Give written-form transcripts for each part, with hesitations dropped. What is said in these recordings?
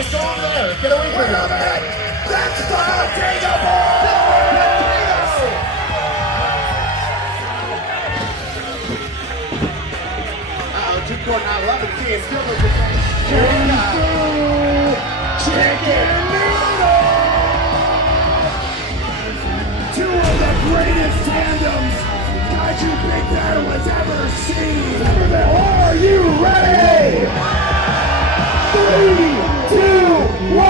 It's over there. Get away from it. That's the Bodega Moon! Tucor not loving seeing still with the Chicken Noodle! Two of the greatest tandems Kaiju Big Battle has ever seen! Somerville, are you ready? 3, 2, 1,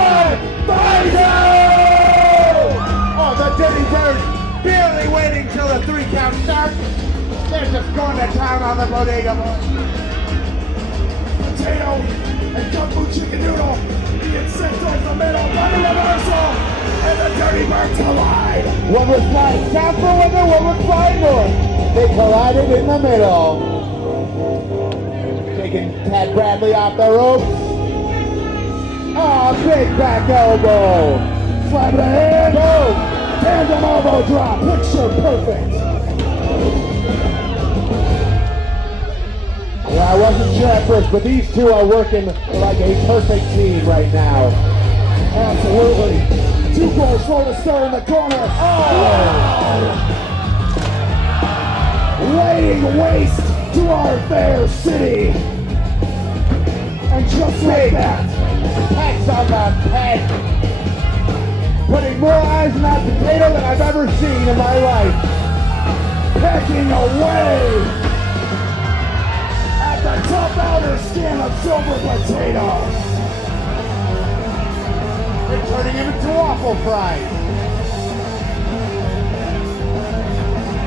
fight out! Oh, the Dirty Birds barely waiting till the 3 count starts. They're just going to town on the Bodega Moon. Potato and Kung Fu Chicken Noodle being sent off the middle by the reversal, and the Dirty Birds collide. One was flying south for winter, one was flying north. They collided in the middle. Taking Tad Bradley off the ropes. Oh, big back elbow. Slap the hand. Go. Tandem elbow drop. Picture perfect. Yeah, I wasn't sure at first, but these two are working like a perfect team right now. Absolutely. Tucor slow to stir in the corner. Oh! Laying waste to our fair city. And just like that, Pecks on the head. Putting more eyes on that potato than I've ever seen in my life. pecking away at the top outer skin of Silver Potato. They're turning him into waffle fries.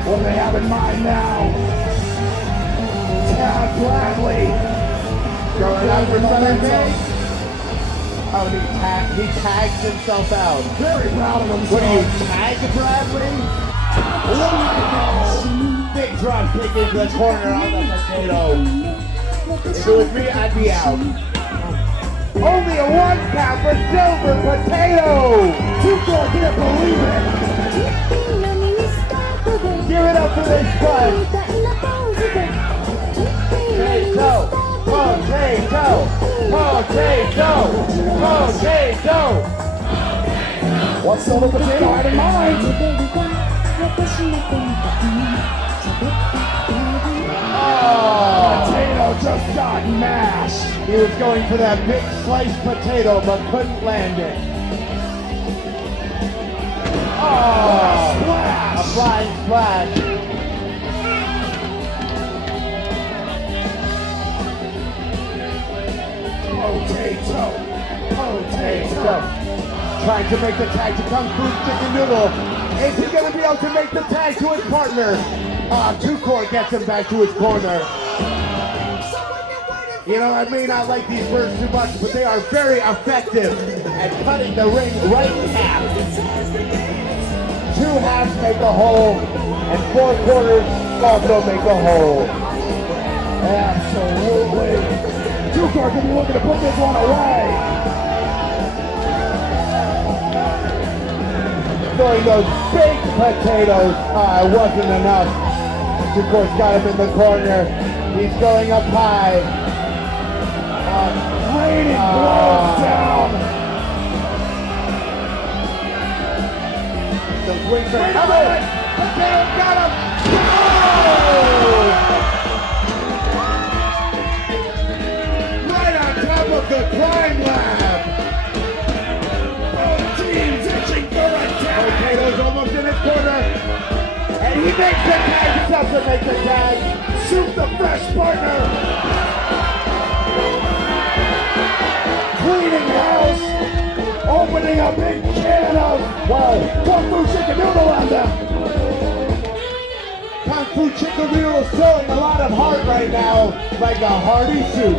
What do they have in mind now? Tad Bradley. Going out for Southern Bay. Oh, he tags himself out. Very proud of himself. What do you tag Bradley? Big drop kick into the corner on the potato. If it was me, I'd be out. Only a 1 count for Silver Potato. Tucor can't believe it. Give it up for this one. Potato, potato, potato, potato. What's Silver Potato had in mind? Oh, Potato just got mashed. he was going for that big sliced potato, but couldn't land it. Oh, Splash. a flying splash. Potato. Trying to make the tag to Kung Fu Chicken Noodle. Is he going to be able to make the tag to his partner? Tucor gets him back to his corner. You know, I may not like these birds too much, but they are very effective at cutting the ring right in half. 2 halves make a whole, and 4 quarters also make a whole. Absolutely. Tucor could be looking to put this one away. Throwing those big potatoes wasn't enough. Tucor's got him in the corner. He's going up high. Raining blows down. The wings are coming. Potato got him. Oh! Right on top of the crime lab. Both teams itching for a tag. Potato's almost in his corner. And he makes the tag. Doesn't make the tag. Shoot the fresh partner. Cleaning house. Opening a big can of, well, Kung Fu Chicken Noodle on them. Kung Fu Chicken Noodle is showing a lot of heart right now, like a hearty soup.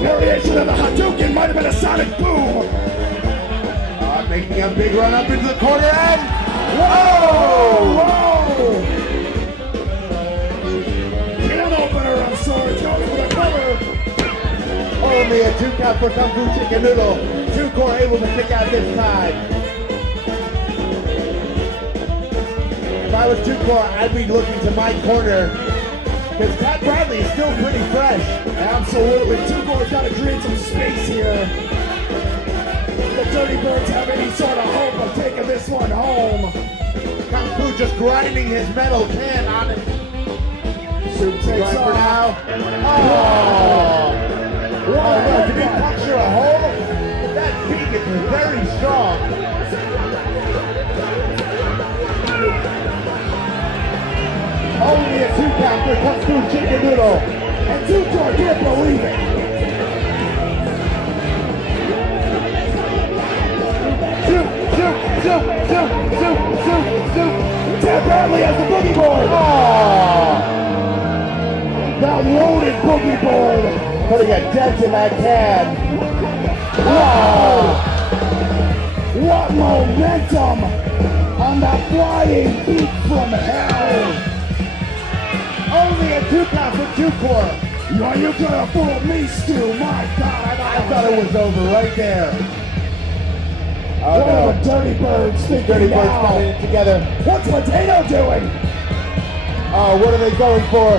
Variation of the Hadouken might have been a sonic boom. Making a big run up into the corner and Whoa! Whoa! Can opener of sorts goes for the cover. only a 2 count for Kung Fu Chicken Noodle. Tucor able to kick out this time. If I was Tucor, I'd be looking to my corner because Tad Bradley is still pretty fresh. Absolutely. Tucor's got to create some space here. this one home. Kung Fu just grinding his metal can on it. Soup takes Right for off. now. Oh! What Oh, no, a did he headbutt. puncture a hole? That beak is very strong. Only a 2 count for Kung Fu Chicken Noodle. And Tucor can't believe it. Soup, soup, soup, soup, soup, soup, soup. Tad Bradley has the boogie board. Oh! That loaded boogie board. Putting a dent in that can. Wow! What momentum on that flying beat from hell. Only a 2 count for Tucor. Are you gonna fool me, Stu? My God! I thought it was over right there. Oh What no. are the Dirty Birds thinking Dirty Birds now? coming in together. What's Potato doing? Oh, what are they going for?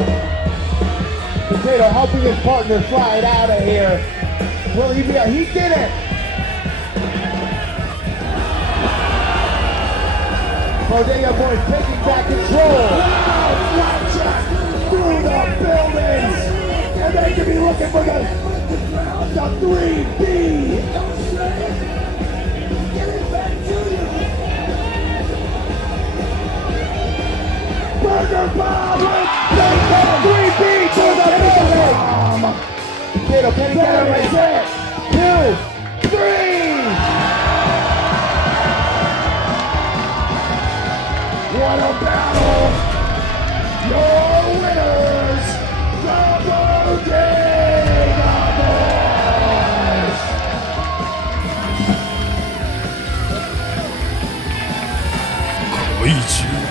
Potato helping his partner slide out of here. Will he be? He did it! Bodega boys taking back control. Wow! Flapjack through the buildings! And they could be looking for the 3B! Burger Bomb with Bacon! 3B to the building! Bomb! Potato, can he get That it? is it! 2, 3! What a battle! Your winners, the Bodega Boys! Kaiju